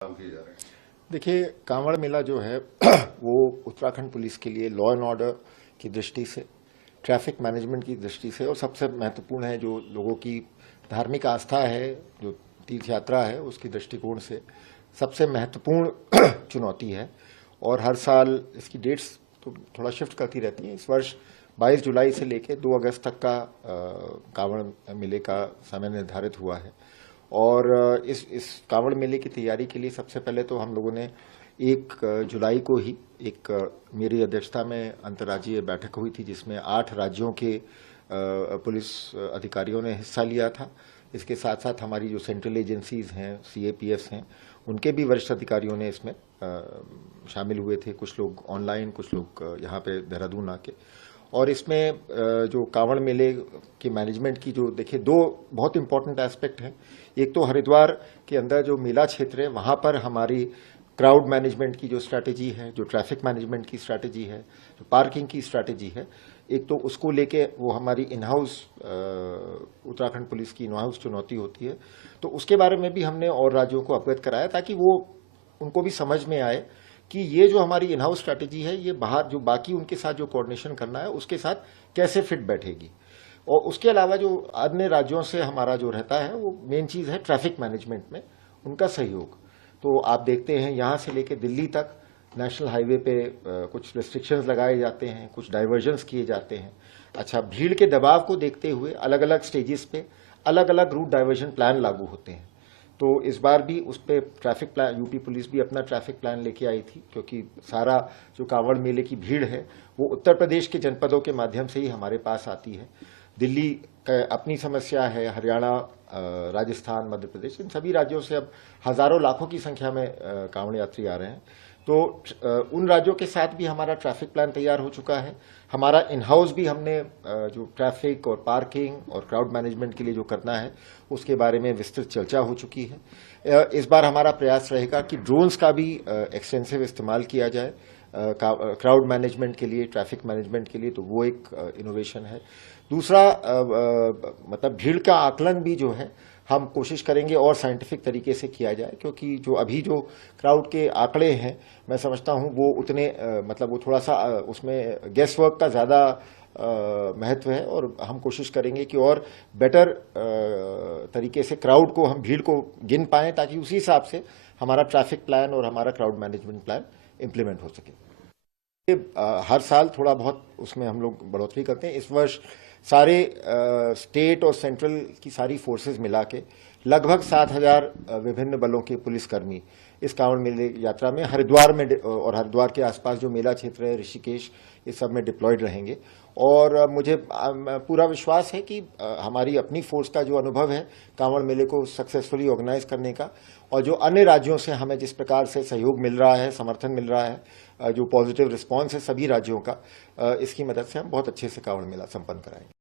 काम किए जा रहे हैं। देखिए, कांवड़ मेला जो है वो उत्तराखंड पुलिस के लिए लॉ एंड ऑर्डर की दृष्टि से, ट्रैफिक मैनेजमेंट की दृष्टि से और सबसे महत्वपूर्ण है जो लोगों की धार्मिक आस्था है, जो तीर्थ यात्रा है, उसकी दृष्टिकोण से सबसे महत्वपूर्ण चुनौती है। और हर साल इसकी डेट्स तो थोड़ा शिफ्ट करती रहती हैं। इस वर्ष 22 जुलाई से लेकर 2 अगस्त तक का कांवड़ मेले का समय निर्धारित हुआ है। और इस कांवड़ मेले की तैयारी के लिए सबसे पहले तो हम लोगों ने 1 जुलाई को ही एक मेरी अध्यक्षता में अंतर्राज्यीय बैठक हुई थी, जिसमें 8 राज्यों के पुलिस अधिकारियों ने हिस्सा लिया था। इसके साथ साथ हमारी जो सेंट्रल एजेंसीज हैं, सीएपीएफ हैं, उनके भी वरिष्ठ अधिकारियों ने इसमें शामिल हुए थे। कुछ लोग ऑनलाइन, कुछ लोग यहाँ पे देहरादून आके। और इसमें जो कांवड़ मेले की मैनेजमेंट की जो देखिए 2 बहुत इंपॉर्टेंट एस्पेक्ट हैं। एक तो हरिद्वार के अंदर जो मेला क्षेत्र है, वहाँ पर हमारी क्राउड मैनेजमेंट की जो स्ट्रैटेजी है, जो ट्रैफिक मैनेजमेंट की स्ट्रैटेजी है, जो पार्किंग की स्ट्रैटेजी है, एक तो उसको लेके वो हमारी इन हाउस उत्तराखंड पुलिस की इन हाउस चुनौती होती है। तो उसके बारे में भी हमने और राज्यों को अवगत कराया ताकि वो उनको भी समझ में आए कि ये जो हमारी इन हाउस स्ट्रैटेजी है, ये बाहर जो बाकी उनके साथ जो कोऑर्डिनेशन करना है उसके साथ कैसे फिट बैठेगी। और उसके अलावा जो अन्य राज्यों से हमारा जो रहता है, वो मेन चीज़ है ट्रैफिक मैनेजमेंट में उनका सहयोग। तो आप देखते हैं यहाँ से लेकर दिल्ली तक नेशनल हाईवे पे कुछ रिस्ट्रिक्शंस लगाए जाते हैं, कुछ डाइवर्जन्स किए जाते हैं। अच्छा, भीड़ के दबाव को देखते हुए अलग अलग स्टेजेस पे अलग अलग रूट डाइवर्जन प्लान लागू होते हैं। तो इस बार भी उस पर ट्रैफिक प्लान, यूपी पुलिस भी अपना ट्रैफिक प्लान लेके आई थी, क्योंकि सारा जो कांवड़ मेले की भीड़ है वो उत्तर प्रदेश के जनपदों के माध्यम से ही हमारे पास आती है। दिल्ली का अपनी समस्या है, हरियाणा, राजस्थान, मध्य प्रदेश, इन सभी राज्यों से अब हजारों लाखों की संख्या में कांवड़ यात्री आ रहे हैं। तो उन राज्यों के साथ भी हमारा ट्रैफिक प्लान तैयार हो चुका है। हमारा इन हाउस भी हमने जो ट्रैफिक और पार्किंग और क्राउड मैनेजमेंट के लिए जो करना है उसके बारे में विस्तृत चर्चा हो चुकी है। इस बार हमारा प्रयास रहेगा कि ड्रोन्स का भी एक्सटेंसिव इस्तेमाल किया जाए क्राउड मैनेजमेंट के लिए, ट्रैफिक मैनेजमेंट के लिए। तो वो एक इनोवेशन है। दूसरा मतलब भीड़ का आकलन भी जो है हम कोशिश करेंगे और साइंटिफिक तरीके से किया जाए, क्योंकि जो अभी जो क्राउड के आंकड़े हैं, मैं समझता हूं वो उतने मतलब वो थोड़ा सा उसमें गेस वर्क का ज़्यादा महत्व है। और हम कोशिश करेंगे कि और बेटर तरीके से क्राउड को, हम भीड़ को गिन पाएं, ताकि उसी हिसाब से हमारा ट्रैफिक प्लान और हमारा क्राउड मैनेजमेंट प्लान इम्प्लीमेंट हो सके। हर साल थोड़ा बहुत उसमें हम लोग बढ़ोतरी करते हैं। इस वर्ष सारे स्टेट और सेंट्रल की सारी फोर्सेस मिला के लगभग 7,000 विभिन्न बलों के पुलिसकर्मी इस कांवड़ मेले यात्रा में हरिद्वार में और हरिद्वार के आसपास जो मेला क्षेत्र है, ऋषिकेश, इस सब में डिप्लॉयड रहेंगे। और मुझे पूरा विश्वास है कि हमारी अपनी फोर्स का जो अनुभव है कांवड़ मेले को सक्सेसफुली ऑर्गेनाइज करने का, और जो अन्य राज्यों से हमें जिस प्रकार से सहयोग मिल रहा है, समर्थन मिल रहा है, जो पॉजिटिव रिस्पांस है सभी राज्यों का, इसकी मदद से हम बहुत अच्छे से कांवड़ मेला संपन्न कराएंगे।